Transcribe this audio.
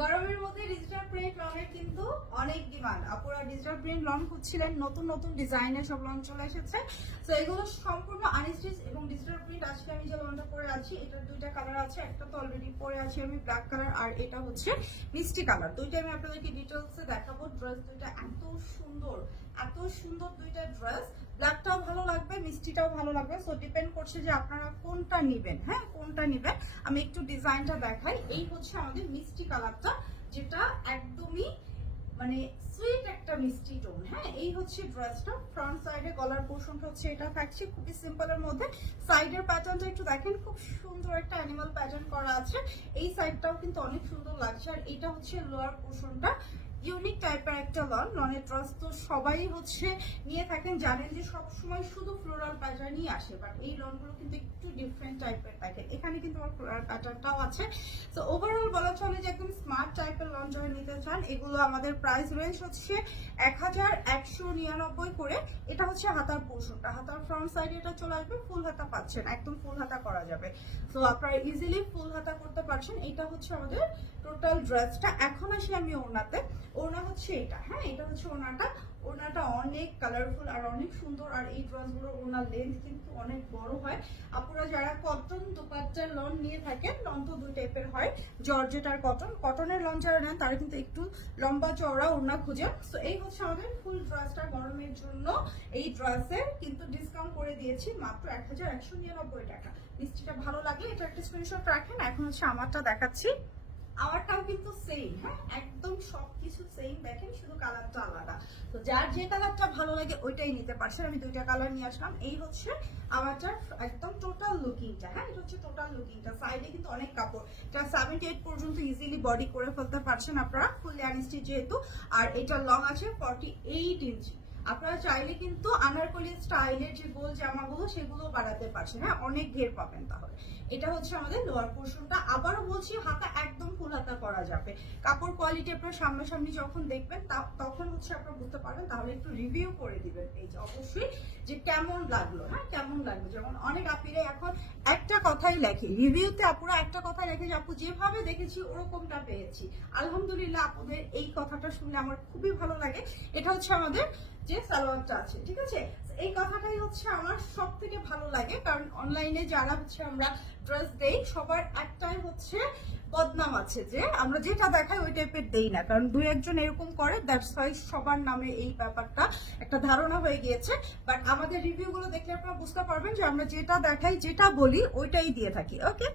গরমের মধ্যে digital print লনের কিন্তু অনেক ডিমান্ড। আপুরা ডিজিটাল প্রিন্ট লন খুঁজছিলেন, নতুন নতুন ডিজাইনের সব লন চলে এসেছে। তো এগুলো সম্পূর্ণ আনস্টিচ এবং ডিজিটাল প্রিন্ট। আজকে আমি যে লনটা পরে আছি এটার দুইটা কালার আছে, একটা তো অলরেডি পরে আছি আমি ব্ল্যাক কালার, আর এটা হচ্ছে মিষ্টি কালার। দুইটা আমি আপনাদেরকে ডিটেলসে দেখাবো। ড্রেস দুইটা এত সুন্দর, এত সুন্দর দুইটা ড্রেস। ব্ল্যাকটাও ভালো লাগবে, মিষ্টিটাও ভালো লাগবে। সো ডিপেন্ড করছে যে আপনারা কোনটা নেবেন। হ্যাঁ, কোনটা নেবেন আমি একটু ডিজাইনটা দেখাই। এই হচ্ছে আমাদের মিষ্টি কালারটা, যেটা একদমই মানে সুইট একটা মিষ্টি টোন। হ্যাঁ, এই হচ্ছে ড্রেসটা। ফ্রন্ট সাইডে গলার পোর্শনটা হচ্ছে এটা থাকছে খুবই সিম্পলের মধ্যে। সাইডের প্যাটার্নটা একটু দেখেন, খুব সুন্দর একটা অ্যানিমাল প্যাটার্ন করা আছে। এই সাইডটাও কিন্তু অনেক সুন্দর লাগছে। আর এটা হচ্ছে লোয়ার পোর্শনটা। ইউনিক টাইপের একটা লন। লনের ড্রেস তো সবাই হচ্ছে নিয়ে থাকেন, জানেন যে সবসময় শুধু ফ্লোরাল প্যাটার্নই আসে, বাট এই লনগুলো কিন্তু একটু ডিফারেন্ট টাইপের থাকে। এখানে কিন্তু আমার ফ্লোরাল প্যাটার্নটাও আছে। তো ওভারঅল বলা চলে যে একদম স্মার্ট টাইপের লন যারা নিতে চান, এগুলো আমাদের প্রাইস রেঞ্জ হচ্ছে 1199 করে। এটা হচ্ছে হাতার পোর্শনটা। হাতার ফ্রন্ট সাইডে এটা চলে আসবে, ফুল হাতা পাচ্ছেন, একদম ফুল হাতা করা যাবে। তো আপনারা ইজিলি ফুল হাতা করতে পারছেন। এটা হচ্ছে আমাদের টোটাল ড্রেসটা। এখন আসি আমি ওড়নাতে। ওড়না হচ্ছে এটা। হ্যাঁ, এটা হচ্ছে ওড়নাটা। ওড়নাটা অনেক কালারফুল আর অনেক সুন্দর। আর এই ড্রেসগুলোর ওড়নার লেন্থ কিন্তু অনেক বড় হয়। আপনারা যারা কটন দোপাট্টার লন নিয়ে থাকেন, লন তো দুই টাইপের হয়, জর্জেট আর কটন। কটনের লন যারা নেন তারা কিন্তু একটু লম্বা চওড়া ওড়না খুঁজে। তো এই হচ্ছে আমাদের ফুল ড্রেসটা। গরমের জন্য এই ড্রেসে কিন্তু ডিসকাউন্ট করে দিয়েছি মাত্র 1199 টাকা। মিষ্টিটা ভালো লাগলে এটা একটা স্ক্রিনশট রাখেন। এখন হচ্ছে আমারটা দেখাচ্ছি। আমারটাও কিন্তু সেম। হ্যাঁ, একদম সবকিছু সেম, দেখেন শুধু কালারটা আলাদা। তো যার যে কালারটা ভালো লাগে ওইটাই নিতে পারছেন। আমি দুইটা কালার নিয়ে আসলাম। এই হচ্ছে আমারটার একদম টোটাল লুকিংটা। হ্যাঁ, এটা হচ্ছে টোটাল লুকিংটা। সাইডে কিন্তু অনেক কাপড়, এটা 78 পর্যন্ত ইজিলি বডি করে ফেলতে পারছেন আপনারা, ফুল আনস্টিচ যেহেতু। আর এটা লং আছে 48 ইঞ্চি। আপনারা চাইলে কিন্তু আনারকলি স্টাইলের যে গোল জামাগুলো সেগুলো বাড়াতে পারছেন। হ্যাঁ, অনেক ঘের পাবেন তাহলে। এটা হচ্ছে আমাদের লোয়ার পোর্শনটা। আবারও বলছি, হাতা একদম ফুল হাতা করা যাবে। কাপড় কোয়ালিটি আপনারা সামনাসামনি যখন দেখবেন তখন হচ্ছে আপনারা বুঝতে পারবেন। তাহলে একটু রিভিউ করে দিবেন এই যে অবশ্যই, যে কেমন লাগলো। হ্যাঁ, কেমন লাগলো। যেমন অনেক আপিরে এখন একটা কথাই লেখে রিভিউতে, আপুরা একটা কথাই লেখে যে আপু যেভাবে দেখেছি ওরকমটা পেয়েছি। আলহামদুলিল্লাহ, আপুদের এই কথাটা শুনলে আমার খুবই ভালো লাগে। এটা হচ্ছে আমাদের যে সালোয়ারটা আছে, ঠিক আছে। এই কথাটাই হচ্ছে আমার সব থেকে ভালো লাগে, কারণ অনলাইনে যারা হচ্ছে আমরা ড্রেস দেই সবার একটাই হচ্ছে বদনাম আছে যে আমরা যেটা দেখাই ওই টাইপের দেই না। কারণ দুই একজন এরকম করে, দ্যাটস ওয়াই সবার নামে এই ব্যাপারটা একটা ধারণা হয়ে গিয়েছে। বাট আমাদের রিভিউগুলো দেখলে আপনারা বুঝতে পারবেন যে আমরা যেটা দেখাই, যেটা বলি ওইটাই দিয়ে থাকি। ওকে।